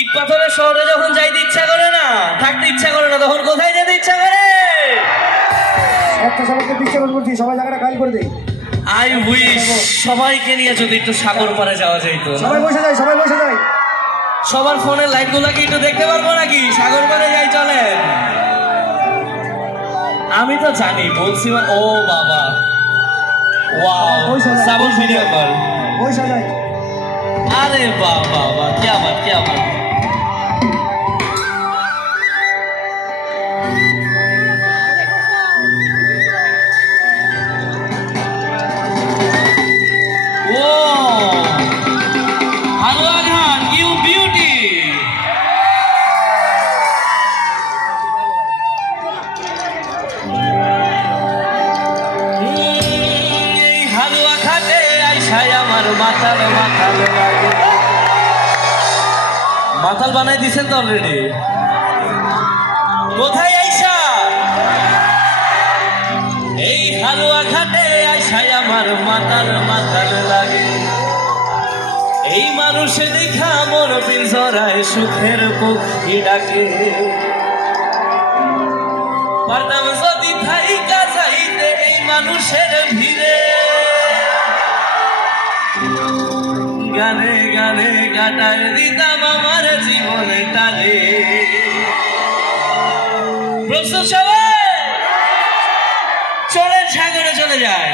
ইট পাথরের শহরে যখন যাইতে ইচ্ছা করে না থাকতে ইচ্ছা করে না তখন কোথায় যেতে ইচ্ছা করে? একটা সবাইকে বিশ্বাস করছি সবাই জায়গাটা খালি করে দেয় আই উইশ সবাইকে নিয়ে যদি একটু সাগর পারে যাওয়া যায় তো সবাই বসে যায় সবাই বসে যায় সবার ফোনের লাইটগুলো কি একটু দেখতে পারব নাকি? সাগর পারে যাই চলেন। আমি তো জানি বলছি ও বাবা। ওয়াও সাবল ভিডিও কল। আরে বাবা বাবা কে আবার কে আবার? মাথাল মাথাল লাগে। মাথাল বানাই দিছেন তো অলরেডি কোথায় আইসা? এই হালুয়া ঘাটে আইসাই আমার মাথাল মাথাল লাগে। এই মানুষে দেখা মন পিঞ্জরায় সুখের পক্ষী ডাকে। পারতাম যদি থাইকা যাইতে এই মানুষের ভিড়ে। প্রস্তুত সবাই? চলে সাগরে চলে যায়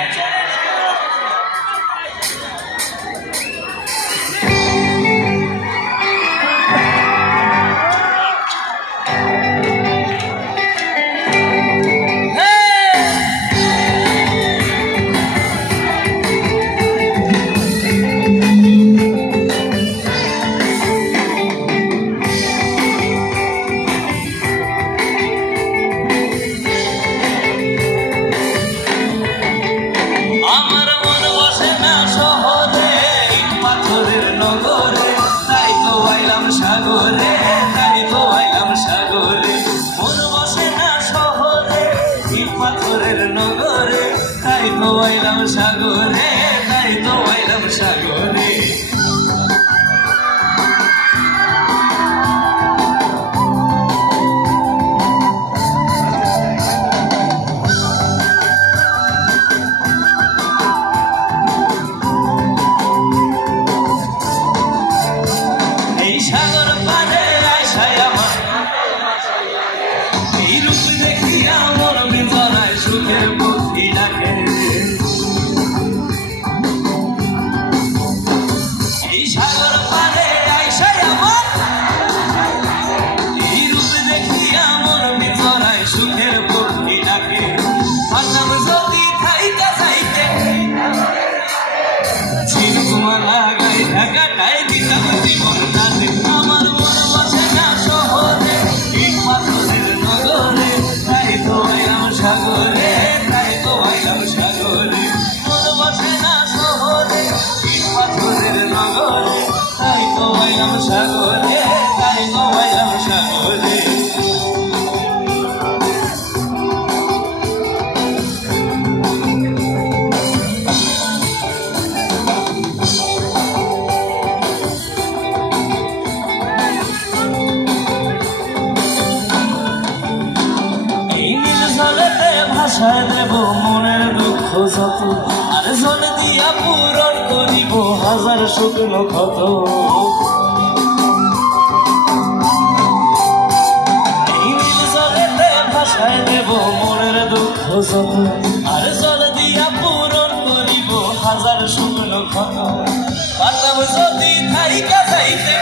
নগরে তাই তো আইলাম সাগরে তাই তো আইলাম সাগরে। আইলাম সাগরে তাই তো আইলাম সাগরে ভাষায় দেব মনের দুঃখ যত, আর জলে দিয়া পূরণ করিব হাজার শুকনো ক্ষত। যত আর জলে দিয়া পূরণ করিব হাজার শুকনো ক্ষত পাতাম যদি থাইকা যাইতে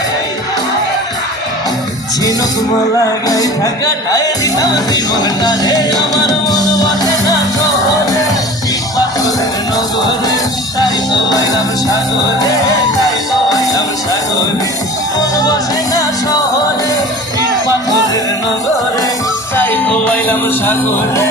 ঝিনুক মালা গাই থাকা ঠাই দিতাম জীবনটারে আমার মন বাঁধে না শহরে। পাথরের নগরে তাই তো বাইলাম সাগরে, তাই তো বাইলাম সাগরে। মন বসে না শহরে, পাথরের নগরে তাই তো বাইলাম সাগরে।